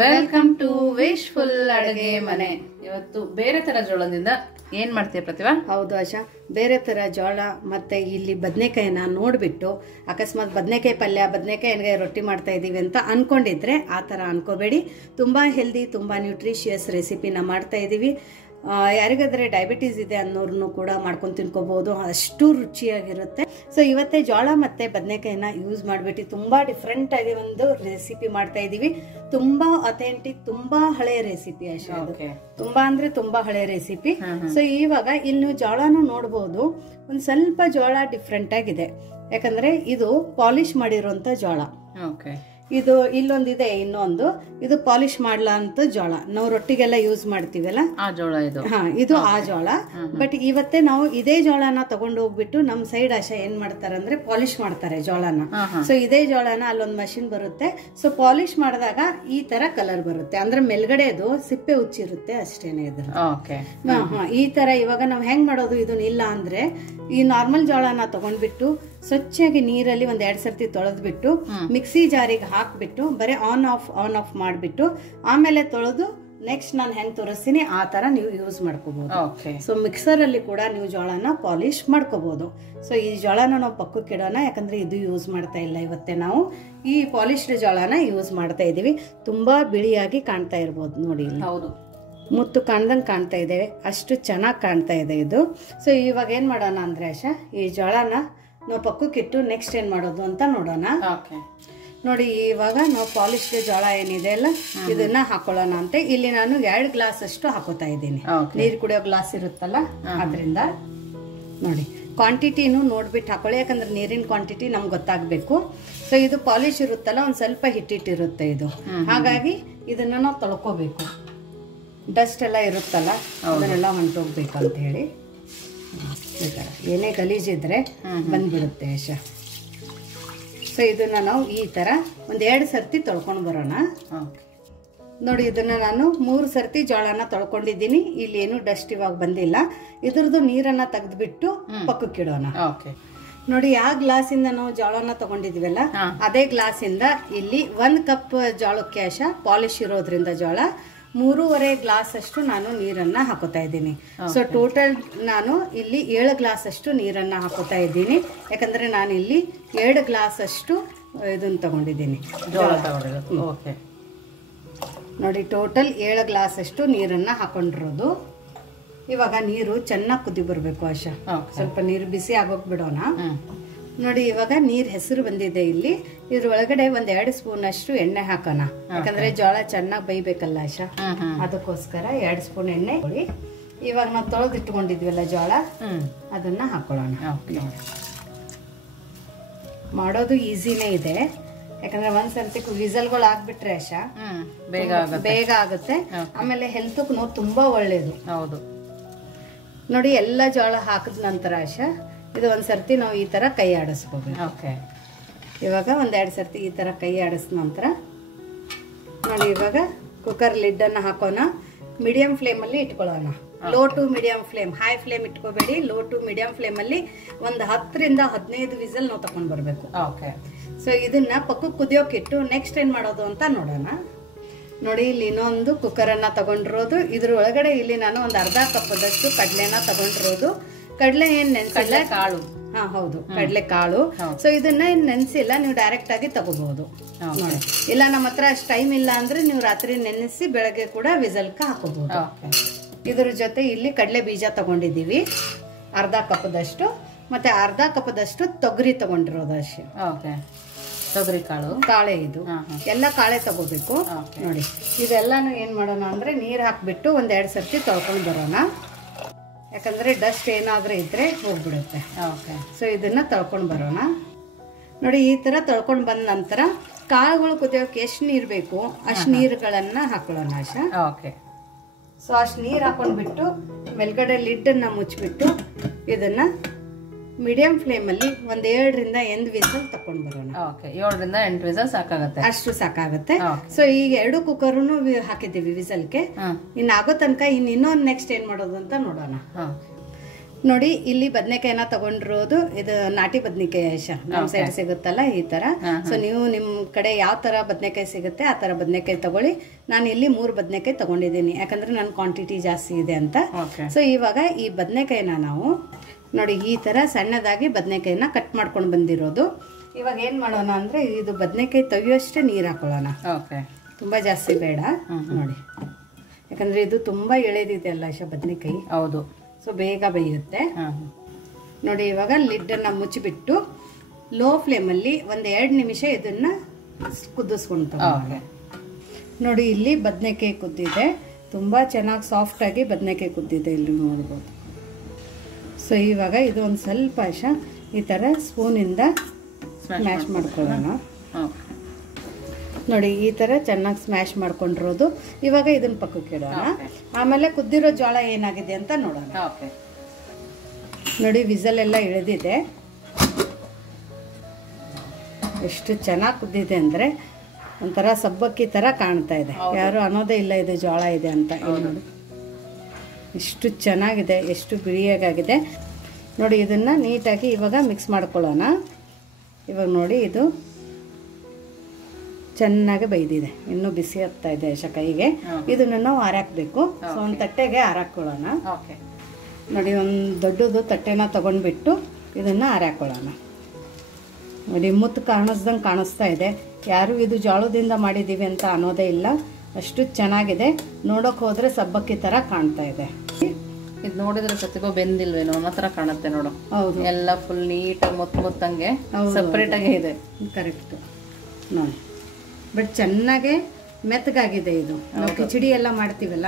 Welcome to wishful ಅಡುಗೆ ಮನೆ. ಇವತ್ತು ಬೇರೆ ತರ ಜೋಳದಿಂದ ಏನ್ ಮಾಡ್ತೀಯ ಪ್ರತಿಭಾ? ಹೌದು ಆಶಾ, ಬೇರೆ ತರ ಜೋಳ ಮತ್ತೆ ಇಲ್ಲಿ ಬದನೆಕಾಯಿನ ನೋಡ್ಬಿಟ್ಟು ಅಕಸ್ಮಾತ್ ಬದನೆಕಾಯಿ ಪಲ್ಯ ಬದನೆಕಾಯಿ ಎಣ್ಗಾಯಿ ರೊಟ್ಟಿ ಮಾಡ್ತಾ ಇದೀವಿ ಅಂತ ಅನ್ಕೊಂಡಿದ್ರೆ ಆ ತರ ಅನ್ಕೋಬೇಡಿ. ತುಂಬಾ ಹೆಲ್ದಿ, ತುಂಬಾ ನ್ಯೂಟ್ರಿಷಿಯಸ್ ರೆಸಿಪಿನ ಮಾಡ್ತಾ ಇದೀವಿ. ಯಾರಿಗಾದ್ರೆ ಡಯಾಬಿಟೀಸ್ ಇದೆ ಅನ್ನೋರ್ನು ಕೂಡ ಮಾಡ್ಕೊಂಡು ತಿನ್ಕೋಬಹುದು, ಅಷ್ಟು ರುಚಿಯಾಗಿರುತ್ತೆ. ಸೊ ಇವತ್ತೇ ಜೋಳ ಮತ್ತೆ ಬದನೆಕಾಯಿನ ಯೂಸ್ ಮಾಡ್ಬಿಟ್ಟು ತುಂಬಾ ಡಿಫ್ರೆಂಟ್ ಆಗಿ ಒಂದು ರೆಸಿಪಿ ಮಾಡ್ತಾ ಇದೀವಿ. ತುಂಬಾ ಅಥೆಂಟಿಕ್, ತುಂಬಾ ಹಳೆ ರೆಸಿಪಿ ಆಶಾ. ತುಂಬಾ ಅಂದ್ರೆ ತುಂಬಾ ಹಳೆ ರೆಸಿಪಿ. ಸೊ ಇವಾಗ ಇಲ್ಲಿ ನೀವು ಜೋಳನು ನೋಡಬಹುದು, ಒಂದ್ ಸ್ವಲ್ಪ ಜೋಳ ಡಿಫ್ರೆಂಟ್ ಆಗಿದೆ. ಯಾಕಂದ್ರೆ ಇದು ಪಾಲಿಶ್ ಮಾಡಿರುವಂತ ಜೋಳ. ಇದು ಇಲ್ಲೊಂದಿದೆ, ಇನ್ನೊಂದು ಇದು ಪಾಲಿಶ್ ಮಾಡ್ಲಾ ಅಂತ ಜೋಳ. ನಾವು ರೊಟ್ಟಿಗೆಲ್ಲ ಯೂಸ್ ಮಾಡ್ತೀವಲ್ಲ ಆ ಜೋಳ ಇದು. ಇದು ಆ ಜೋಳ. ಬಟ್ ಇವತ್ತೇ ನಾವು ಇದೇ ಜೋಳನ ತಗೊಂಡು ಹೋಗ್ಬಿಟ್ಟು ನಮ್ ಸೈಡ್ ಆಶಾ ಏನ್ ಮಾಡ್ತಾರೆ ಅಂದ್ರೆ ಪಾಲಿಶ್ ಮಾಡ್ತಾರೆ ಜೋಳನ. ಸೊ ಇದೇ ಜೋಳನ ಅಲ್ಲೊಂದ್ ಮಷಿನ್ ಬರುತ್ತೆ. ಸೊ ಪಾಲಿಶ್ ಮಾಡಿದಾಗ ಈ ತರ ಕಲರ್ ಬರುತ್ತೆ. ಅಂದ್ರೆ ಮೇಲ್ಗಡೆದು ಸಿಪ್ಪೆ ಉಚ್ಚಿರುತ್ತೆ ಅಷ್ಟೇನೆ ಇದ್ರ. ಈ ತರ ಇವಾಗ ನಾವ್ ಹೆಂಗ್ ಮಾಡೋದು, ಇದನ್ನ ಇಲ್ಲ ಅಂದ್ರೆ ಈ ನಾರ್ಮಲ್ ಜೋಳನ ತಗೊಂಡ್ಬಿಟ್ಟು ಸ್ವಚ್ಛಾಗಿ ನೀರಲ್ಲಿ ಒಂದ್ 2 ಸರ್ತಿ ತೊಳೆದ್ಬಿಟ್ಟು ಮಿಕ್ಸಿ ಜಾರಿಗೆ ಹಾಕ್ಬಿಟ್ಟು ಬರೀ ಆನ್ ಆಫ್ ಮಾಡ್ಬಿಟ್ಟು ಆಮೇಲೆ ತೊಳೆದು ನೆಕ್ಸ್ಟ್ ನಾನು ಹೆಂಗ್ ತೋರಿಸ್ತೀನಿ ಆ ತರ ನೀವು ಯೂಸ್ ಮಾಡ್ಕೋಬಹುದು. ಸೊ ಮಿಕ್ಸರ್ ಅಲ್ಲಿ ಕೂಡ ನೀವು ಜೋಳನ ಪಾಲಿಶ್ ಮಾಡ್ಕೋಬಹುದು. ಸೊ ಈ ಜೋಳನ ನಾವು ಪಕ್ಕಕ್ಕೆ ಇಡೋಣ, ಯಾಕಂದ್ರೆ ಇದು ಯೂಸ್ ಮಾಡ್ತಾ ಇಲ್ಲ ಇವತ್ತೇ. ನಾವು ಈ ಪಾಲಿಶ್ಡ್ ಜೋಳನ ಯೂಸ್ ಮಾಡ್ತಾ ಇದೀವಿ. ತುಂಬಾ ಬಿಳಿಯಾಗಿ ಕಾಣ್ತಾ ಇರ್ಬೋದು ನೋಡಿ. ಹೌದು, ಮುತ್ತು ಕಾಣ್ದಂಗ್ ಕಾಣ್ತಾ ಇದೆ, ಅಷ್ಟು ಚೆನ್ನಾಗಿ ಕಾಣ್ತಾ ಇದೆ ಇದು. ಸೊ ಇವಾಗ ಏನ್ ಮಾಡೋಣ ಅಂದ್ರೆ ಆಶಾ, ಈ ಜೋಳನ ನಾವು ಪಕ್ಕಕ್ಕಿಟ್ಟು ನೆಕ್ಸ್ಟ್ ಏನ್ ಮಾಡೋದು ಅಂತ ನೋಡೋಣ. ನೋಡಿ, ಇವಾಗ ನಾವು ಪಾಲಿಶ್ಡ್ ಜೋಳ ಏನಿದೆ ಅಲ್ಲ ಇದನ್ನ ಹಾಕೊಳ್ಳೋಣ ಅಂತ. ಇಲ್ಲಿ ನಾನು 2 ಗ್ಲಾಸ್ ಅಷ್ಟು ಹಾಕೋತಾ ಇದ್ದೀನಿ. ನೀರ್ ಕುಡಿಯೋ ಗ್ಲಾಸ್ ಇರುತ್ತಲ್ಲ ಅದ್ರಿಂದ. ನೋಡಿ, ಕ್ವಾಂಟಿಟಿನೂ ನೋಡ್ಬಿಟ್ಟು ಹಾಕೊಳ್ಳಿ, ಯಾಕಂದ್ರೆ ನೀರಿನ ಕ್ವಾಂಟಿಟಿ ನಮ್ಗೆ ಗೊತ್ತಾಗ್ಬೇಕು. ಸೊ ಇದು ಪಾಲಿಶ್ ಇರುತ್ತಲ್ಲ, ಒಂದ್ ಸ್ವಲ್ಪ ಹಿಟ್ಟಿಟ್ಟಿರುತ್ತೆ ಇದು. ಹಾಗಾಗಿ ಇದನ್ನ ನಾವು ತೊಳ್ಕೋಬೇಕು. ಡಸ್ಟ್ ಎಲ್ಲ ಇರುತ್ತಲ್ಲ ಅದನ್ನೆಲ್ಲ ಹೊಂಟೋಗ್ಬೇಕು ಅಂತ ಹೇಳಿ. ಈ ತರ ಏನೇ ಗಲೀಜಿದ್ರೆ ಬಂದ್ಬಿಡುತ್ತೆ ಆಶಾ. ಸೊ ಇದನ್ನ ನಾವು ಈ ತರ ಒಂದ್ 2 ಸರ್ತಿ ತೊಳ್ಕೊಂಡು ಬರೋಣ. ನೋಡಿ, ಇದನ್ನ ನಾನು 3 ಸರ್ತಿ ಜೋಳನ ತೊಳ್ಕೊಂಡಿದ್ದೀನಿ. ಇಲ್ಲಿ ಏನು ಡಸ್ಟ್ ಇವಾಗ ಬಂದಿಲ್ಲ. ಇದ್ರದ್ದು ನೀರನ್ನ ತೆಗೆದ್ಬಿಟ್ಟು ಪಕ್ಕಕ್ಕಿಡೋಣ. ನೋಡಿ, ಯಾವ ಗ್ಲಾಸ್ ಇಂದ ನಾವು ಜೋಳನ ತಗೊಂಡಿದ್ವಲ್ಲ ಅದೇ ಗ್ಲಾಸ್ ಇಂದ ಇಲ್ಲಿ 1 ಕಪ್ ಜೋಳಕ್ಕೆ ಆಶಾ ಪಾಲಿಶ್ ಇರೋದ್ರಿಂದ ಜೋಳ 3.5 ಗ್ಲಾಸ್ ಅಷ್ಟು ನಾನು ನೀರನ್ನ ಹಾಕೋತಾ ಇದ್ದೀನಿ. ಸೊ ಟೋಟಲ್ ನಾನು ಇಲ್ಲಿ 7 ಗ್ಲಾಸ್ ಅಷ್ಟು ನೀರನ್ನ ಹಾಕೋತಾ ಇದ್ದೀನಿ. ಯಾಕಂದ್ರೆ ನಾನು ಇಲ್ಲಿ 2 ಗ್ಲಾಸ್ ಅಷ್ಟು ಇದನ್ನ ತಗೊಂಡಿದ್ದೀನಿ. ನೋಡಿ, ಟೋಟಲ್ 7 ಗ್ಲಾಸ್ ಅಷ್ಟು ನೀರನ್ನ ಹಾಕೊಂಡಿರೋದು. ಇವಾಗ ನೀರು ಚೆನ್ನಾಗಿ ಕುದಿ ಬರ್ಬೇಕು ಆಶಾ. ಸ್ವಲ್ಪ ನೀರು ಬಿಸಿ ಆಗೋಕ್ ಬಿಡೋಣ. ನೋಡಿ, ಇವಾಗ ನೀರ್ ಹೆಸರು ಬಂದಿದೆ. ಇಲ್ಲಿ ಇದ್ರೊಳಗಡೆ ಒಂದ್ 2 ಸ್ಪೂನ್ ಅಷ್ಟು ಎಣ್ಣೆ ಹಾಕೋಣ. ಯಾಕಂದ್ರೆ ಜೋಳ ಚೆನ್ನಾಗಿ ಬೈಬೇಕಲ್ಲ ಆಶಾ, ಅದಕ್ಕೋಸ್ಕರ 2 ಸ್ಪೂನ್ ಎಣ್ಣೆ ಕೊಡಿ. ಇವಾಗ ನಾವು ತೊಳೆದಿಟ್ಕೊಂಡಿದ್ವಲ್ಲ ಜೋಳ ಅದನ್ನ ಹಾಕೊಳ್ಳೋಣ. ಮಾಡೋದು ಈಸಿನೇ ಇದೆ, ಯಾಕಂದ್ರೆ ಒಂದ್ ಸರ್ತಿ ವಿಸಲ್ಗಳು ಹಾಕ್ಬಿಟ್ರೆ ಆಶಾ ಬೇಗ ಆಗುತ್ತೆ. ಆಮೇಲೆ ಹೆಲ್ತ್ ತುಂಬಾ ಒಳ್ಳೇದು. ಹೌದು. ನೋಡಿ, ಎಲ್ಲ ಜೋಳ ಹಾಕಿದ ನಂತರ ಆಶಾ ಇದು ಒಂದ್ ಸರ್ತಿ ನಾವು ಈ ತರ ಕೈ ಆಡಿಸ್ಕೋಬೇಕು. ಇವಾಗ ಒಂದ್ 2 ಸರ್ತಿ ಈ ತರ ಕೈ ಆಡಿಸಿದ ನಂತರ ನೋಡಿ, ಇವಾಗ ಕುಕ್ಕರ್ ಲಿಡ್ ಅನ್ನ ಹಾಕೋಣ. ಮೀಡಿಯಂ ಫ್ಲೇಮ್ ಅಲ್ಲಿ ಇಟ್ಕೊಳ್ಳೋಣ. Low to medium flame, high flame ಇಟ್ಕೋಬೇಡಿ. ಲೋ ಟು ಮೀಡಿಯಂ ಫ್ಲೇಮ್ ಅಲ್ಲಿ ಒಂದ್ 10 ರಿಂದ 15 ವಿಸಲ್ ನಾವು ತಕೊಂಡ್ ಬರ್ಬೇಕು. ಸೊ ಇದನ್ನ ಪಕ್ಕಕ್ಕೆ ಕುದಿಯೋಕೆ ಇಟ್ಟು ನೆಕ್ಸ್ಟ್ ಏನ್ ಮಾಡೋದು ಅಂತ ನೋಡೋಣ. ನೋಡಿ, ಇಲ್ಲಿ ಇನ್ನೊಂದು ಕುಕ್ಕರ್ ಅನ್ನ ತಗೊಂಡಿರೋದು. ಇದ್ರ ಒಳಗಡೆ ಇಲ್ಲಿ ನಾನು ಒಂದ್ ಅರ್ಧ ಕಪ್ಪದಷ್ಟು ಕಡಲೆನ ತಗೊಂಡಿರೋದು. ಕಡಲೆ ಏನ್ ನೆನ್ಸಿಲ್ಲ, ಕಾಳು. ಹೌದು, ಕಡಲೆ ಕಾಳು. ಸೊ ಇದನ್ನ ಏನ್ ನೆನ್ಸಿಲ್ಲ, ನೀವು ಡೈರೆಕ್ಟ್ ಆಗಿ ತಗೋಬಹುದು. ನೋಡಿ, ಇಲ್ಲ ನಮ್ಮ ಹತ್ರ ಅಷ್ಟು ಟೈಮ್ ಇಲ್ಲ ಅಂದ್ರೆ ನೀವು ರಾತ್ರಿ ನೆನೆಸಿ ಬೆಳಗ್ಗೆ ಕೂಡ ವಿಸಲ್ಕ ಹಾಕೋಬಹುದು. ಇದ್ರ ಜೊತೆ ಇಲ್ಲಿ ಕಡಲೆ ಬೀಜ ತಗೊಂಡಿದೀವಿ ಅರ್ಧ ಕಪ್ಪದಷ್ಟು, ಮತ್ತೆ ಅರ್ಧ ಕಪ್ಪದಷ್ಟು ತೊಗರಿ ತಗೊಂಡಿರೋದು ಅಷ್ಟೇ. ತೊಗರಿ ಕಾಳೆ ಇದು ಎಲ್ಲ ಕಾಳೆ ತಗೋಬೇಕು. ನೋಡಿ, ಇದೆಲ್ಲಾನು ಏನ್ ಮಾಡೋಣ ಅಂದ್ರೆ ನೀರ್ ಹಾಕ್ಬಿಟ್ಟು ಒಂದ್ 2 ಸರ್ತಿ ತೊಳ್ಕೊಂಡ್ ಬರೋಣ. ಯಾಕಂದ್ರೆ ಡಸ್ಟ್ ಏನಾದ್ರೂ ಇದ್ರೆ ಹೋಗ್ಬಿಡುತ್ತೆ. ಸೊ ಇದನ್ನ ತೊಳ್ಕೊಂಡ್ ಬರೋಣ. ನೋಡಿ, ಈ ತರ ತೊಳ್ಕೊಂಡ್ ಬಂದ ನಂತರ ಕಾಳುಗಳು ಕುದಿಯೋಕೆ ಎಷ್ಟು ನೀರ್ ಬೇಕು ಅಷ್ಟು ನೀರುಗಳನ್ನ ಹಾಕೊಳ್ಳೋಣ ಆಶಾ. ಸೊ ಅಷ್ಟು ನೀರ್ ಹಾಕೊಂಡ್ಬಿಟ್ಟು ಮೇಲ್ಗಡೆ ಲಿಡ್ ಅನ್ನ ಮುಚ್ಚಿಬಿಟ್ಟು ಇದನ್ನ ಮೀಡಿಯಂ ಫ್ಲೇಮ್ ಅಲ್ಲಿ ಒಂದ್ 7 ರಿಂದ 8 ವಿಸಲ್ ತಕೊಂಡ್ ಬರೋಣ. 7 ರಿಂದ 8 ವಿಸಲ್ ಸಾಕಾಗುತ್ತೆ, ಅಷ್ಟು ಸಾಕಾಗುತ್ತೆ. ಸೊ ಈಗ 2 ಕುಕ್ಕರ್ನು ಹಾಕಿದ್ದೀವಿ ವಿಸಲ್ಗೆ. ಇನ್ ಆಗೋ ತನಕ ಇನ್ನೊಂದ್ ನೆಕ್ಸ್ಟ್ ಏನ್ ಮಾಡೋದು ಅಂತ ನೋಡೋಣ. ನೋಡಿ ಇಲ್ಲಿ ಬದನೆಕಾಯಿನ ತಗೊಂಡಿರೋದು ಇದು ನಾಟಿ ಬದನೆಕಾಯಿ ನಮ್ಮ ಸೈಡ್ ಸಿಗುತ್ತಲ್ಲ ಈ ತರ. ಸೊ ನೀವು ನಿಮ್ ಕಡೆ ಯಾವ ತರ ಬದನೆಕಾಯಿ ಸಿಗುತ್ತೆ ಆ ತರ ಬದನೆಕಾಯಿ ತಗೊಳ್ಳಿ. ನಾನು ಇಲ್ಲಿ 3 ಬದನೆಕಾಯಿ ತಗೊಂಡಿದ್ದೀನಿ, ಯಾಕಂದ್ರೆ ನನ್ನ ಕ್ವಾಂಟಿಟಿ ಜಾಸ್ತಿ ಇದೆ ಅಂತ. ಸೊ ಇವಾಗ ಈ ಬದನೆಕಾಯಿನ ನಾವು ನೋಡಿ ಈ ತರ ಸಣ್ಣದಾಗಿ ಬದನೆಕಾಯಿನ ಕಟ್ ಮಾಡ್ಕೊಂಡು ಬಂದಿರೋದು. ಇವಾಗ ಏನ್ ಮಾಡೋಣ ಅಂದ್ರೆ ಇದು ಬದನೆಕಾಯಿ ತೆಗಿಯೋಷ್ಟೇ ನೀರ್ ಹಾಕೊಳ್ಳೋಣ, ತುಂಬಾ ಜಾಸ್ತಿ ಬೇಡ ನೋಡಿ, ಯಾಕಂದ್ರೆ ಇದು ತುಂಬಾ ಎಳೆದಿದೆ ಅಲ್ಲ ಬದನೆಕಾಯಿ. ಹೌದು, ಸೊ ಬೇಗ ಬೇಯುತ್ತೆ ನೋಡಿ. ಇವಾಗ ಲಿಡ್ ಅನ್ನ ಮುಚ್ಚಿಬಿಟ್ಟು ಲೋ ಫ್ಲೇಮ್ ಅಲ್ಲಿ 1-2 ನಿಮಿಷ ಇದನ್ನ ಕುದಿಸ್ಕೊಂತ ನೋಡಿ. ಇಲ್ಲಿ ಬದನೆಕಾಯಿ ಕುದ್ದಿದೆ, ತುಂಬಾ ಚೆನ್ನಾಗಿ ಸಾಫ್ಟ್ ಆಗಿ ಬದನೆಕಾಯಿ ಕುದ್ದಿದೆ, ಇಲ್ಲಿ ನೋಡ್ಬೋದು. ಸೊ ಇವಾಗ ಇದು ಒಂದು ಸ್ವಲ್ಪ ಈ ತರ ಸ್ಪೂನ್ ಇಂದ ಸ್ಮ್ಯಾಶ್ ಮಾಡ್ಕೊಳ್ಳೋಣ ನೋಡಿ. ಈ ತರ ಚೆನ್ನಾಗಿ ಸ್ಮ್ಯಾಶ್ ಮಾಡ್ಕೊಂಡಿರೋದು. ಇವಾಗ ಇದನ್ನ ಪಕ್ಕಕ್ಕೆ ಇಡೋಣ. ಆಮೇಲೆ ಕುದ್ದಿರೋ ಜೋಳ ಏನಾಗಿದೆ ಅಂತ ನೋಡೋಣ ನೋಡಿ. ವಿಸಲ್ ಎಲ್ಲ ಇಳಿದಿದೆ, ಎಷ್ಟು ಚೆನ್ನಾಗಿ ಕುದ್ದಿದೆ ಅಂದ್ರೆ ಒಂಥರ ಸಬ್ಬಕ್ಕಿ ತರ ಕಾಣ್ತಾ ಇದೆ. ಯಾರು ಅನ್ನೋದೇ ಇಲ್ಲ ಇದು ಜೋಳ ಇದೆ ಅಂತ. ನೋಡಿ ಎಷ್ಟು ಚೆನ್ನಾಗಿದೆ, ಎಷ್ಟು ಬಿಳಿಯಾಗಿದೆ ನೋಡಿ. ಇದನ್ನ ನೀಟಾಗಿ ಇವಾಗ ಮಿಕ್ಸ್ ಮಾಡ್ಕೊಳ್ಳೋಣ. ಇವಾಗ ನೋಡಿ ಇದು ಚೆನ್ನಾಗಿ ಬೈದಿದೆ, ಇನ್ನೂ ಬಿಸಿ ಆಗ್ತಾ ಇದೆ ಕೈಗೆ. ಇದನ್ನ ನಾವು ಆರಾಕ್ಬೇಕು. ಸೊ ಒಂದು ತಟ್ಟೆಗೆ ಆರಾಕೊಳ್ಳೋಣ ನೋಡಿ. ಒಂದು ದೊಡ್ಡದು ತಟ್ಟೆನ ತಗೊಂಡ್ಬಿಟ್ಟು ಇದನ್ನ ಆರಾಕೊಳ್ಳೋಣ ನೋಡಿ. ಮುತ್ತು ಕಾಣಿಸ್ದಂಗೆ ಕಾಣಿಸ್ತಾ ಇದೆ, ಯಾರು ಇದು ಜೋಳದಿಂದ ಮಾಡಿದೀವಿ ಅಂತ ಅನ್ನೋದೇ ಇಲ್ಲ, ಅಷ್ಟು ಚೆನ್ನಾಗಿದೆ. ನೋಡೋಕೆ ಹೋದ್ರೆ ಸಬ್ಬಕ್ಕಿ ತರ ಕಾಣ್ತಾ ಇದೆ. ಇದು ನೋಡಿದ್ರೆ ಪ್ರತಿಭಾ ಬೆಂದಿಲ್ವೇನೋ ಅನ್ನೋ ತರ ಕಾಣುತ್ತೆ ನೋಡು. ಹೌದು, ಎಲ್ಲ ಫುಲ್ ನೀಟಾಗಿ ಮುತ್ತಂಗೆ ಸಪ್ರೇಟ್ ಆಗಿ ಇದೆ. ಕರೆಕ್ಟ್ ನೋಡಿ, ಬಟ್ ಚೆನ್ನಾಗೆ ಮೆತ್ತಗಾಗಿದೆ ಇದು. ನಾವು ಕಿಚಡಿ ಎಲ್ಲ ಮಾಡ್ತೀವಲ್ಲ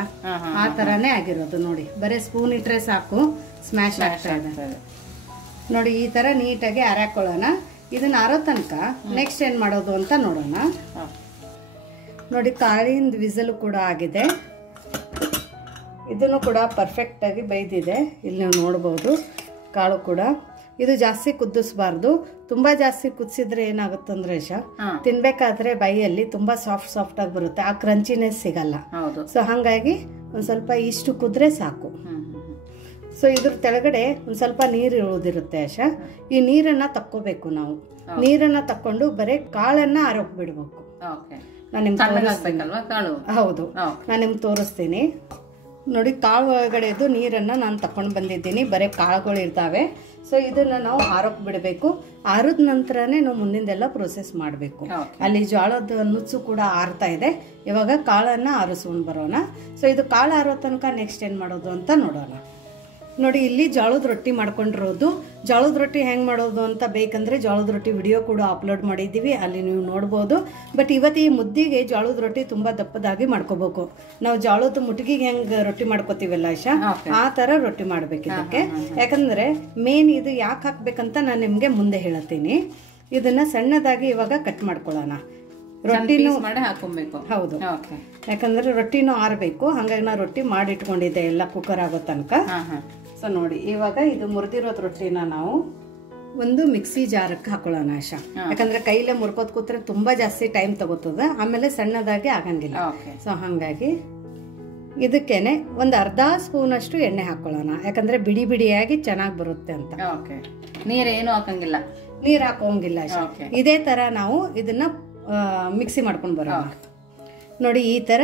ಆ ತರಾನೇ ಆಗಿರೋದು ನೋಡಿ. ಬರೀ ಸ್ಪೂನ್ ಇಟ್ರೆ ಸಾಕು, ಸ್ಮ್ಯಾಶ್ ಆಗ್ತಾ ಇದೆ ನೋಡಿ. ಈ ತರ ನೀಟಾಗಿ ಆರಾಕೊಳ್ಳೋಣ. ಇದನ್ನ ಆರೋ ತನಕ ನೆಕ್ಸ್ಟ್ ಏನ್ ಮಾಡೋದು ಅಂತ ನೋಡೋಣ ನೋಡಿ. ಕಾಳಿಂದ ವಿಸಲು ಕೂಡ ಆಗಿದೆ, ಇದನ್ನು ಕೂಡ ಪರ್ಫೆಕ್ಟ್ ಆಗಿ ಬೈದಿದೆ. ಇಲ್ಲಿ ನೀವು ನೋಡ್ಬೋದು ಕಾಳು ಕೂಡ. ಇದು ಜಾಸ್ತಿ ಕುದಿಸಬಾರ್ದು, ತುಂಬಾ ಜಾಸ್ತಿ ಕುದಿಸಿದ್ರೆ ಏನಾಗುತ್ತಂದ್ರೆ ತಿನ್ಬೇಕಾದ್ರೆ ಬಾಯಿಯಲ್ಲಿ ತುಂಬಾ ಸಾಫ್ಟ್ ಆಗಿ ಬರುತ್ತೆ, ಆ ಕ್ರಂಚಿನೆಸ್ ಸಿಗಲ್ಲ. ಸೊ ಹಂಗಾಗಿ ಒಂದ್ ಸ್ವಲ್ಪ ಇಷ್ಟು ಕುದ್ರೆ ಸಾಕು. ಸೊ ಇದ್ರ ಕೆಳಗಡೆ ಒಂದ್ ಸ್ವಲ್ಪ ನೀರು ಇಳುದಿರುತ್ತೆ ಈ ನೀರನ್ನ ತಕ್ಕೋಬೇಕು ನಾವು. ನೀರನ್ನ ತಕ್ಕೊಂಡು ಬರೀ ಕಾಳನ್ನ ಆರೋಕ್ ಬಿಡ್ಬೇಕು. ನಾನು ನಿಮ್ಗೆ ಹೌದು, ನಾನು ನಿಮ್ಗೆ ತೋರಿಸ್ತೀನಿ ನೋಡಿ. ಕಾಳು ಒಳಗಡೆದು ನೀರನ್ನ ನಾನು ತಕೊಂಡು ಬಂದಿದ್ದೀನಿ, ಬರೀ ಕಾಳುಗಳು ಇರ್ತಾವೆ. ಸೊ ಇದನ್ನ ನಾವು ಆರೋಕ್ ಬಿಡಬೇಕು. ಆರಿದ ನಂತರನೇ ನಾವು ಮುಂದಿಂದೆಲ್ಲ ಪ್ರೊಸೆಸ್ ಮಾಡಬೇಕು. ಅಲ್ಲಿ ಜೋಳದ ನುಚ್ಚು ಕೂಡ ಆರ್ತಾ ಇದೆ. ಇವಾಗ ಕಾಳನ್ನ ಆರಿಸ್ಕೊಂಡು ಬರೋಣ. ಸೊ ಇದು ಕಾಳು ಆರೋ ತನಕ ನೆಕ್ಸ್ಟ್ ಏನ್ ಮಾಡೋದು ಅಂತ ನೋಡೋಣ ನೋಡಿ. ಇಲ್ಲಿ ಜೋಳದ ರೊಟ್ಟಿ ಮಾಡ್ಕೊಂಡಿರೋದು. ಜೋಳದ ರೊಟ್ಟಿ ಹೆಂಗ್ ಮಾಡೋದು ಅಂತ ಬೇಕಂದ್ರೆ ಜೋಳದ ರೊಟ್ಟಿ ವಿಡಿಯೋ ಕೂಡ ಅಪ್ಲೋಡ್ ಮಾಡಿದ್ದೀವಿ, ಅಲ್ಲಿ ನೀವು ನೋಡ್ಬೋದು. ಬಟ್ ಇವತ್ತು ಈ ಮುದ್ದಿಗೆ ಜೋಳದ ರೊಟ್ಟಿ ತುಂಬಾ ದಪ್ಪದಾಗಿ ಮಾಡ್ಕೋಬೇಕು. ನಾವು ಜೋಳದ ಮುಟ್ಟಿಗೆ ಹೆಂಗ್ ರೊಟ್ಟಿ ಮಾಡ್ಕೋತೀವಲ್ಲ ಆ ತರ ರೊಟ್ಟಿ ಮಾಡ್ಬೇಕು ಇದಕ್ಕೆ. ಯಾಕಂದ್ರೆ ಮೇನ್ ಇದು ಯಾಕೆ ಹಾಕ್ಬೇಕಂತ ನಾನು ನಿಮ್ಗೆ ಮುಂದೆ ಹೇಳ್ತೀನಿ. ಇದನ್ನ ಸಣ್ಣದಾಗಿ ಇವಾಗ ಕಟ್ ಮಾಡ್ಕೊಳ್ಳೋಣ. ರೊಟ್ಟಿನೂ ಹಾಕೊಬೇಕು. ಹೌದು, ಯಾಕಂದ್ರೆ ರೊಟ್ಟಿನೂ ಆರ್ಬೇಕು. ಹಂಗಾಗಿ ನಾ ರೊಟ್ಟಿ ಮಾಡಿಟ್ಕೊಂಡಿದ್ದೆ ಎಲ್ಲ ಕುಕ್ಕರ್ ಆಗೋ ತನಕ. ಸೊ ನೋಡಿ, ಇವಾಗ ಇದು ಮುರಿದಿರೋದ್ ರೊಟ್ಟಿನ ನಾವು ಒಂದು ಮಿಕ್ಸಿ ಜಾರಕ್ಕೆ ಹಾಕೊಳ್ಳೋಣ ಯಾಕಂದ್ರೆ ಕೈಲೇ ಮುರ್ಕೋತ್ ಕೂತ್ರೆ ತುಂಬಾ ಜಾಸ್ತಿ ಟೈಮ್ ತಗೋತದ, ಆಮೇಲೆ ಸಣ್ಣದಾಗಿ ಆಗಂಗಿಲ್ಲ. ಸೊ ಹಂಗಾಗಿ ಇದಕ್ಕೇನೆ ಒಂದ್ ಅರ್ಧ ಸ್ಪೂನ್ ಅಷ್ಟು ಎಣ್ಣೆ ಹಾಕೊಳ್ಳೋಣ, ಯಾಕಂದ್ರೆ ಬಿಡಿ ಬಿಡಿಯಾಗಿ ಚೆನ್ನಾಗಿ ಬರುತ್ತೆ ಅಂತ. ನೀರೇನು ಹಾಕಂಗಿಲ್ಲ, ನೀರ್ ಹಾಕೋಂಗಿಲ್ಲ. ಇದೇ ತರ ನಾವು ಇದನ್ನ ಮಿಕ್ಸಿ ಮಾಡ್ಕೊಂಡು ಬರೋಣ ನೋಡಿ. ಈ ತರ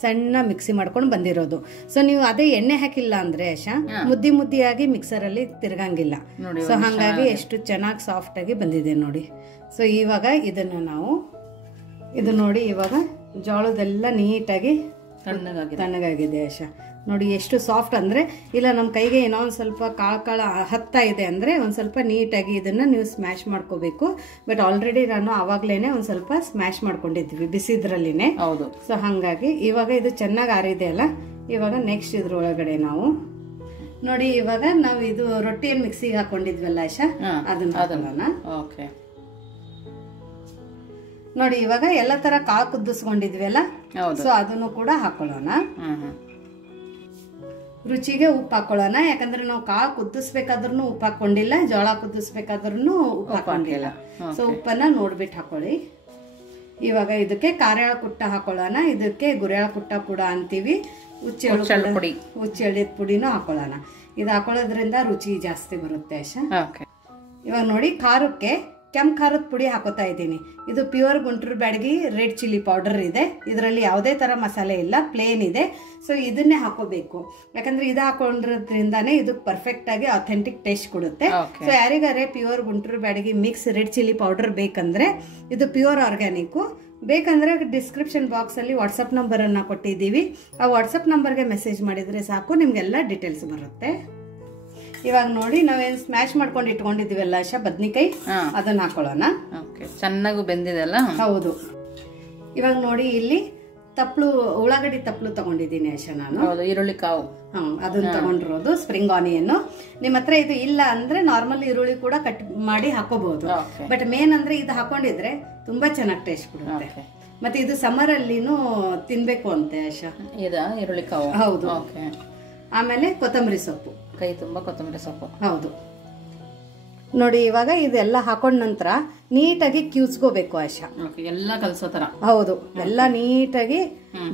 ಸಣ್ಣ ಮಿಕ್ಸಿ ಮಾಡ್ಕೊಂಡು ಬಂದಿರೋದು. ಸೊ ನೀವು ಅದೇ ಎಣ್ಣೆ ಹಾಕಿಲ್ಲ ಅಂದ್ರೆ ಮುದ್ದಿಯಾಗಿ ಮಿಕ್ಸರ್ ಅಲ್ಲಿ ತಿರ್ಗಂಗಿಲ್ಲ. ಸೊ ಹಂಗಾಗಿ ಎಷ್ಟು ಚೆನ್ನಾಗಿ ಸಾಫ್ಟ್ ಆಗಿ ಬಂದಿದೆ ನೋಡಿ. ಸೊ ಇವಾಗ ಇದನ್ನ ನಾವು ಇದು ನೋಡಿ, ಇವಾಗ ಜೋಳದೆಲ್ಲ ನೀಟಾಗಿ ತಣ್ಣಗಾಗಿದೆ ನೋಡಿ. ಎಷ್ಟು ಸಾಫ್ಟ್ ಅಂದ್ರೆ ಇಲ್ಲ ನಮ್ಮ ಕೈಗೆ ಏನೋ ಒಂದ್ ಸ್ವಲ್ಪ ಕಾಳ ಹತ್ತಾ ಇದೆ ಅಂದ್ರೆ ಒಂದ್ ಸ್ವಲ್ಪ ನೀಟಾಗಿ ಇದನ್ನ ನೀವು ಸ್ಮ್ಯಾಶ್ ಮಾಡ್ಕೋಬೇಕು. ಬಟ್ ಆಲ್ರೆಡಿ ನಾನು ಅವಾಗ್ಲೇನೆ ಒಂದ್ ಸ್ವಲ್ಪ ಸ್ಮ್ಯಾಶ್ ಮಾಡ್ಕೊಂಡಿದ್ವಿ ಬಿಸಿದ್ರಲ್ಲಿನೇ. ಹೌದು. ಸೊ ಹಂಗಾಗಿ ಇವಾಗ ಇದು ಚೆನ್ನಾಗಿ ಆರಿದೆ ಅಲ್ಲ. ಇವಾಗ ನೆಕ್ಸ್ಟ್ ಇದ್ರೊಳಗಡೆ ನಾವು ನೋಡಿ, ಇವಾಗ ನಾವು ಇದು ರೊಟ್ಟಿಯನ್ನು ಮಿಕ್ಸಿಗೆ ಹಾಕೊಂಡಿದ್ವಲ್ಲ ಅದನ್ನ ನೋಡಿ. ಇವಾಗ ಎಲ್ಲ ತರ ಕಾಳು ಕುದಿಸ್ಕೊಂಡಿದ್ವಿ ಅಲ್ಲ, ಸೊ ಅದನ್ನು ಕೂಡ ಹಾಕೊಳ್ಳೋಣ. ರುಚಿಗೆ ಉಪ್ಪು ಹಾಕೊಳ್ಳೋಣ, ಯಾಕಂದ್ರೆ ನಾವು ಕಾಳು ಕುದಿಸ್ಬೇಕಾದ್ರೂ ಉಪ್ಪು ಹಾಕೊಂಡಿಲ್ಲ, ಜೋಳ ಕುದಿಸ್ಬೇಕಾದ್ರೂ ಉಪ್ಪು ಹಾಕೊಂಡಿಲ್ಲ. ಸೊ ಉಪ್ಪನ್ನ ನೋಡ್ಬಿಟ್ಟು ಹಾಕೊಳ್ಳಿ. ಇವಾಗ ಇದಕ್ಕೆ ಕಾರ್ಯಾಳ ಕುಟ್ಟ ಹಾಕೊಳ್ಳೋಣ. ಇದಕ್ಕೆ ಗುರ್ಯಾಳ ಕುಟ್ಟ ಕೂಡ ಅಂತೀವಿ. ಹುಚ್ಚೆಳ್ಳಿದ ಪುಡಿನೂ ಹಾಕೊಳ್ಳೋಣ. ಇದು ಹಾಕೊಳ್ಳೋದ್ರಿಂದ ರುಚಿ ಜಾಸ್ತಿ ಬರುತ್ತೆ ಆಶಾ. ಓಕೆ. ಇವಾಗ ನೋಡಿ ಖಾರಕ್ಕೆ ಕೆಂಪು ಖಾರದ ಪುಡಿ ಹಾಕೋತಾ ಇದ್ದೀನಿ. ಇದು pure Guntur Byadgi red chilli powder ಇದೆ. ಇದರಲ್ಲಿ ಯಾವುದೇ ತರ ಮಸಾಲೆ ಇಲ್ಲ, ಪ್ಲೇನ್ ಇದೆ. ಸೊ ಇದನ್ನೇ ಹಾಕೋಬೇಕು, ಯಾಕಂದ್ರೆ ಇದು ಹಾಕೊಂಡ್ರಿಂದಾನೇ ಇದು ಪರ್ಫೆಕ್ಟ್ ಆಗಿ ಅಥೆಂಟಿಕ್ ಟೇಸ್ಟ್ ಕೊಡುತ್ತೆ. ಸೊ ಯಾರಿಗಾರೆ pure Guntur Byadgi mix red chilli powder ಬೇಕಂದ್ರೆ ಇದು ಪ್ಯೂರ್ ಆರ್ಗ್ಯಾನಿಕ್. ಬೇಕಂದ್ರೆ ಡಿಸ್ಕ್ರಿಪ್ಷನ್ ಬಾಕ್ಸ್ ಅಲ್ಲಿ ವಾಟ್ಸಪ್ ನಂಬರ್ ಅನ್ನ ಕೊಟ್ಟಿದ್ದೀವಿ. ಆ ವಾಟ್ಸಪ್ ನಂಬರ್ಗೆ ಮೆಸೇಜ್ ಮಾಡಿದ್ರೆ ಸಾಕು, ನಿಮ್ಗೆಲ್ಲ ಡೀಟೇಲ್ಸ್ ಬರುತ್ತೆ. ಇವಾಗ ನೋಡಿ ನಾವೇನ್ ಸ್ಮ್ಯಾಶ್ ಮಾಡ್ಕೊಂಡು ಇಟ್ಕೊಂಡಿದೀವಲ್ಲ ಆಶಾ ಬದ್ನಿಕಾಯಿ, ಅದನ್ನ ಹಾಕೊಳ್ಳೋಣ. ಚೆನ್ನಾಗೂ ಬೆಂದಿದೆ ಅಲ್ಲ? ಹೌದು. ಇವಾಗ ನೋಡಿ ಇಲ್ಲಿ ತಪ್ಪಲು, ಉಳ್ಳಾಗಡ್ಡಿ ತಪ್ಪಲು ತಗೊಂಡಿದ್ದೀನಿ ಆಶಾ ನಾನು. ಈರುಳ್ಳಿ ಕಾವು ಅದನ್ನ ತಗೊಂಡಿರೋದು, ಸ್ಪ್ರಿಂಗ್ ಆನಿಯನ್. ನಿಮ್ ಹತ್ರ ಇದು ಇಲ್ಲ ಅಂದ್ರೆ ನಾರ್ಮಲ್ ಈರುಳ್ಳಿ ಕೂಡ ಕಟ್ ಮಾಡಿ ಹಾಕೋಬಹುದು. ಬಟ್ ಮೇನ್ ಅಂದ್ರೆ ಇದು ಹಾಕೊಂಡಿದ್ರೆ ತುಂಬಾ ಚೆನ್ನಾಗಿ ಟೇಸ್ಟ್ ಕೊಡುತ್ತೆ. ಮತ್ತೆ ಇದು ಸಮ್ಮರ್ ಅಲ್ಲಿನೂ ತಿನ್ಬೇಕು ಅಂತೆ ಆಶಾ. ಈರುಳ್ಳಿ ಕಾವು. ಹೌದು. ಆಮೇಲೆ ಕೊತ್ತಂಬರಿ ಸೊಪ್ಪು, ಕೈ ತುಂಬಾ ಕೊತ್ತಂಬರಿ ಸೊಪ್ಪು. ಹೌದು. ನೋಡಿ ಇವಾಗ ಇದೆಲ್ಲ ಹಾಕೊಂಡ ನಂತರ ನೀಟಾಗಿ ಕ್ಯೂಸ್ಕೋಬೇಕು ಆಶಾ, ಎಲ್ಲ ಕಲ್ಸೋ ತರ. ಹೌದು, ಎಲ್ಲ ನೀಟಾಗಿ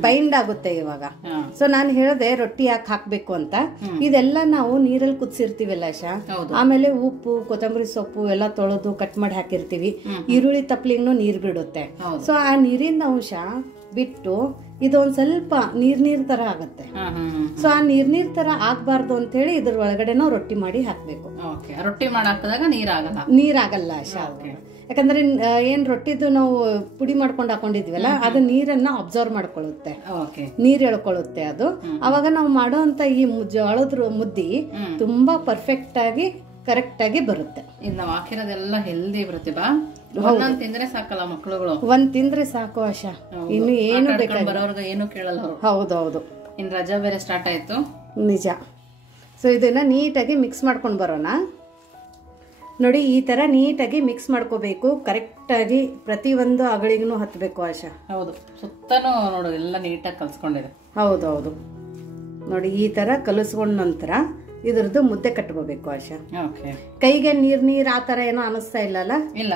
ಬೈಂಡ್ ಆಗುತ್ತೆ ಇವಾಗ. ಸೊ ನಾನು ಹೇಳಿದೆ ರೊಟ್ಟಿ ಯಾಕೆ ಹಾಕ್ಬೇಕು ಅಂತ. ಇದೆಲ್ಲ ನಾವು ನೀರಲ್ಲಿ ಕುದಿಸಿರ್ತೀವಲ್ಲ ಆಶಾ, ಆಮೇಲೆ ಉಪ್ಪು ಕೊತ್ತಂಬರಿ ಸೊಪ್ಪು ಎಲ್ಲ ತೊಳೆದು ಕಟ್ ಮಾಡಿ ಹಾಕಿರ್ತೀವಿ. ಈರುಳ್ಳಿ ತಪ್ಪಲಿಗೂ ನೀರ್ ಬಿಡುತ್ತೆ. ಸೊ ಆ ನೀರಿನ ಅಂಶ ಬಿಟ್ಟು ಇದೊಂದ್ ಸ್ವಲ್ಪ ನೀರ್ ತರ ಆಗತ್ತೆ. ಸೊ ಆ ನೀರ್ ತರ ಆಗ್ಬಾರ್ದು ಅಂತ ಹೇಳಿ ಇದ್ರ ಒಳಗಡೆ ನಾವು ರೊಟ್ಟಿ ಮಾಡಿ ಹಾಕ್ಬೇಕು. ರೊಟ್ಟಿ ಮಾಡಾಕದಾಗ ನೀರಾಗಲ್ಲ ಆಶಾ. ಯಾಕಂದ್ರೆ ಏನ್ ರೊಟ್ಟಿದು ನಾವು ಪುಡಿ ಮಾಡ್ಕೊಂಡು ಹಾಕೊಂಡಿದ್ವಲ್ಲ, ಅದು ನೀರನ್ನ ಅಬ್ಸರ್ವ್ ಮಾಡ್ಕೊಳ್ಳುತ್ತೆ, ನೀರ್ ಎಳ್ಕೊಳ್ಳುತ್ತೆ ಅದು. ಅವಾಗ ನಾವು ಮಾಡೋ ಅಂತ ಈ ಜೋಳದ ಮುದ್ದಿ ತುಂಬಾ ಪರ್ಫೆಕ್ಟ್ ಆಗಿ ಕರೆಕ್ಟ್ ಆಗಿ ಬರುತ್ತೆ. ನಾವು ಹಾಕಿರೋದೆಲ್ಲ ಹೆಲ್ದಿ ಬರುತ್ತೆ ಬಾ. ತಿಂದ್ರೆ ಸಾಕಲ್ಲ ಮಕ್ಕಳುಗಳು, ಒಂದ್ ತಿಂದ್ರೆ ಸಾಕು ಆಶಾ, ಇನ್ನು ಏನು ಬರೋರ್ಗ ಏನು ಕೇಳಲ್ಲ ಅವರು. ಹೌದೌದು. ಇನ್ ರಜಾ ಬೇರೆ ಸ್ಟಾರ್ಟ್ ಆಯ್ತು. ನಿಜ. ಸೊ ಇದನ್ನ ನೀಟಾಗಿ ಮಿಕ್ಸ್ ಮಾಡ್ಕೊಂಡು ಬರೋಣ. ನೋಡಿ ಈ ತರ ನೀಟಾಗಿ ಮಿಕ್ಸ್ ಮಾಡ್ಕೋಬೇಕು, ಕರೆಕ್ಟ್ ಆಗಿ ಪ್ರತಿ ಒಂದು ಅಗಳಿಗೂ ಹತ್ಬೇಕು ಆಶಾ. ಹೌದು, ಸುತ್ತನೂ ನೋಡು ಎಲ್ಲ ನೀಟಾಗಿ ಕಲ್ಸ್ಕೊಂಡಿದೆ. ಹೌದೌದು. ನೋಡಿ ಈ ತರ ಕಲಿಸ್ಕೊಂಡ ನಂತರ ಇದ್ರದ್ದು ಮುದ್ದೆ ಕಟ್ಕೋಬೇಕು ಆಶಾ. ಕೈಗೆ ನೀರ್ ಆ ತರ ಏನೋ ಅನಿಸ್ತಾ ಇಲ್ಲಲ್ಲ? ಇಲ್ಲ,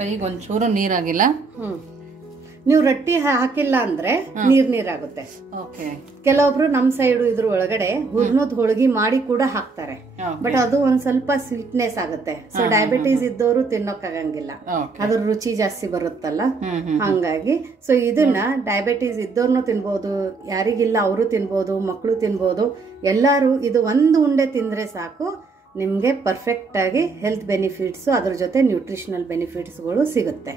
ಕೈಗೆ ಒಂಚೂರು ನೀರಾಗಿಲ್ಲ. ನೀವು ರೊಟ್ಟಿ ಹಾಕಿಲ್ಲ ಅಂದ್ರೆ ನೀರಾಗುತ್ತೆ. ಕೆಲವೊಬ್ರು ನಮ್ ಸೈಡ್ ಇದ್ರ ಒಳಗಡೆ ಹೂರ್ಣದ ಹೋಳಿಗೆ ಮಾಡಿ ಕೂಡ ಹಾಕ್ತಾರೆ. ಬಟ್ ಅದು ಒಂದ್ ಸ್ವಲ್ಪ ಸ್ವೀಟ್ನೆಸ್ ಆಗುತ್ತೆ. ಸೊ ಡಯಾಬಿಟೀಸ್ ಇದ್ದವರು ತಿನ್ನೋಕ್ಕಾಗಂಗಿಲ್ಲ, ಅದ್ರ ರುಚಿ ಜಾಸ್ತಿ ಬರುತ್ತಲ್ಲ, ಹಂಗಾಗಿ. ಸೊ ಇದನ್ನ ಡಯಾಬಿಟೀಸ್ ಇದ್ದವ್ರನ್ನು ತಿನ್ಬೋದು, ಯಾರಿಗಿಲ್ಲ ಅವರು ತಿನ್ಬೋದು, ಮಕ್ಕಳು ತಿನ್ಬೋದು, ಎಲ್ಲಾರು ಇದು ಒಂದು ಉಂಡೆ ತಿಂದ್ರೆ ಸಾಕು, ನಿಮ್ಗೆ ಪರ್ಫೆಕ್ಟ್ ಆಗಿ ಹೆಲ್ತ್ ಬೆನಿಫಿಟ್ಸ್ ಅದ್ರ ಜೊತೆ ನ್ಯೂಟ್ರಿಷನಲ್ ಬೆನಿಫಿಟ್ಸ್ಗಳು ಸಿಗುತ್ತೆ.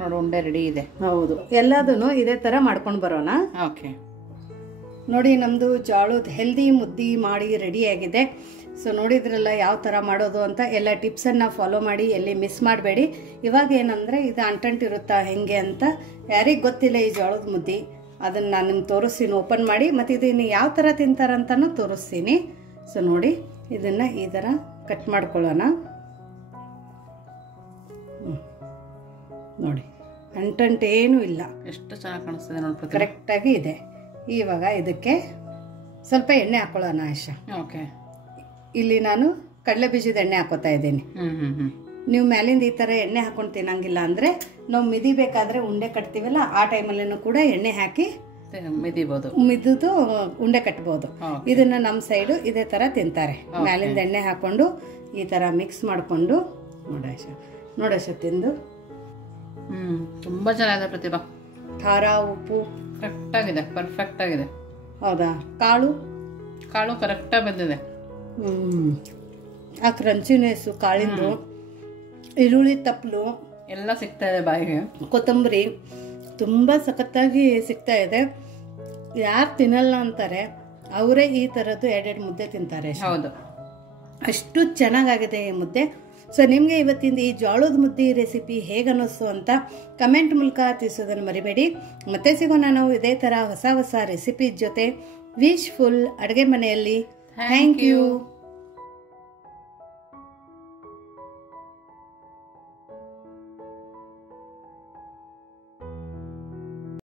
ನೋಡಿ ಉಂಡೆ ರೆಡಿ ಇದೆ. ಹೌದು, ಎಲ್ಲದನ್ನು ಇದೇ ತರ ಮಾಡ್ಕೊಂಡು ಬರೋಣ. ನೋಡಿ ನಮ್ದು ಜೋಳದ ಹೆಲ್ದಿ ಮುದ್ದಿ ಮಾಡಿ ರೆಡಿ ಆಗಿದೆ. ಸೊ ನೋಡಿದ್ರಲ್ಲ ಯಾವ ತರ ಮಾಡೋದು ಅಂತ. ಎಲ್ಲ ಟಿಪ್ಸ್ ಅನ್ನ ಫಾಲೋ ಮಾಡಿ, ಎಲ್ಲಿ ಮಿಸ್ ಮಾಡಬೇಡಿ. ಇವಾಗ ಏನಂದ್ರೆ ಇದು ಅಂಟಂಟಿರುತ್ತಾ ಹೆಂಗೆ ಅಂತ ಯಾರಿಗ್ ಗೊತ್ತಿಲ್ಲ ಈ ಜೋಳದ ಮುದ್ದಿ, ಅದನ್ನ ನಾನು ನಿಮ್ಗೆ ತೋರಿಸ್ತೀನಿ ಓಪನ್ ಮಾಡಿ. ಮತ್ತೆ ಇದನ್ನು ಯಾವ ತರ ತಿಂತಾರಂತಾನು ತೋರಿಸ್ತೀನಿ. ಸೊ ನೋಡಿ ಇದನ್ನ ಈ ತರ ಕಟ್ ಮಾಡ್ಕೊಳ್ಳೋಣ. ನೋಡಿ ಅಂಟಂಟ್ ಏನು ಇಲ್ಲ, ಎಷ್ಟು ಚೆನ್ನಾಗಿ ಕಾಣಿಸ್ತದೆ ನೋಡಿ, ಕರೆಕ್ಟ್ ಆಗಿ ಇದೆ. ಇವಾಗ ಇದಕ್ಕೆ ಸ್ವಲ್ಪ ಎಣ್ಣೆ ಹಾಕೊಳ್ಳೋಣ ಆಶಾ. ಇಲ್ಲಿ ನಾನು ಕಡಲೆ ಬೀಜದ ಎಣ್ಣೆ ಹಾಕೋತಾ ಇದ್ದೀನಿ. ನೀವು ಮೇಲಿಂದ ಈ ತರ ಎಣ್ಣೆ ಹಾಕೊಂಡು ತಿನ್ನಂಗಿಲ್ಲ ಅಂದ್ರೆ ನಾವು ಮಿದಿಬೇಕಾದ್ರೆ ಉಂಡೆ ಕಟ್ತೀವಲ್ಲ, ಆ ಟೈಮಲ್ಲೂ ಕೂಡ ಎಣ್ಣೆ ಹಾಕಿ ಮಿದ್ದು ಉಂಡೆ ಕಟ್ಬೋದು. ಇದನ್ನ ನಮ್ ಸೈಡು ಇದೇ ತರ ತಿಂತಾರೆ. ಮ್ಯಾಲಿಂದ ಎಣ್ಣೆ ಹಾಕೊಂಡು ಈ ತರ ಮಿಕ್ಸ್ ಮಾಡ್ಕೊಂಡು ನೋಡಶ ತಿಂದು. ತುಂಬಾ ಚೆನ್ನಾಗಿದೆ ಪ್ರತಿಭಾ. ಖಾರ ಉಪ್ಪು ಕರೆಕ್ಟ್ ಆಗಿದೆ, ಪರ್ಫೆಕ್ಟ್ ಆಗಿದೆ. ಹೌದಾ? ಕಾಳು ಕರೆಕ್ಟ್ ಆಗಿ ಬಂದಿದೆ. ಆ ಕ್ರಂಚಿನೆಸ್ ಕಾಳಿಂದು, ಈರುಳ್ಳಿ ತಪ್ಪಲು ಎಲ್ಲ ಸಿಗ್ತಾ ಇದೆ ಬಾಯಿಗೆ, ಕೊತ್ತಂಬರಿ ತುಂಬಾ ಸಖತ್ತಾಗಿ ಸಿಗ್ತಾ ಇದೆ. ಯಾರು ತಿನ್ನಲ್ಲ ಅಂತಾರೆ ಅವರೇ ಈ ತರದ್ದು ಎರಡೆರಡು ಮುದ್ದೆ ತಿಂತಾರೆ. ಹೌದು, ಅಷ್ಟು ಚೆನ್ನಾಗಾಗಿದೆ ಈ ಮುದ್ದೆ. ಸೊ ನಿಮ್ಗೆ ಇವತ್ತಿಂದ ಈ ಜೋಳದ ಮುದ್ದೆ ರೆಸಿಪಿ ಹೇಗೆ ಅನ್ನಿಸ್ತು ಅಂತ ಕಮೆಂಟ್ ಮೂಲಕ ತಿಳಿಸೋದನ್ನು ಮರಿಬೇಡಿ. ಮತ್ತೆ ಸಿಗೋಣ ನಾವು ಇದೇ ತರ ಹೊಸ ಹೊಸ ರೆಸಿಪಿ ಜೊತೆ. ವಿಶ್ ಫುಲ್ ಅಡುಗೆ ಮನೆಯಲ್ಲಿ. Thank you.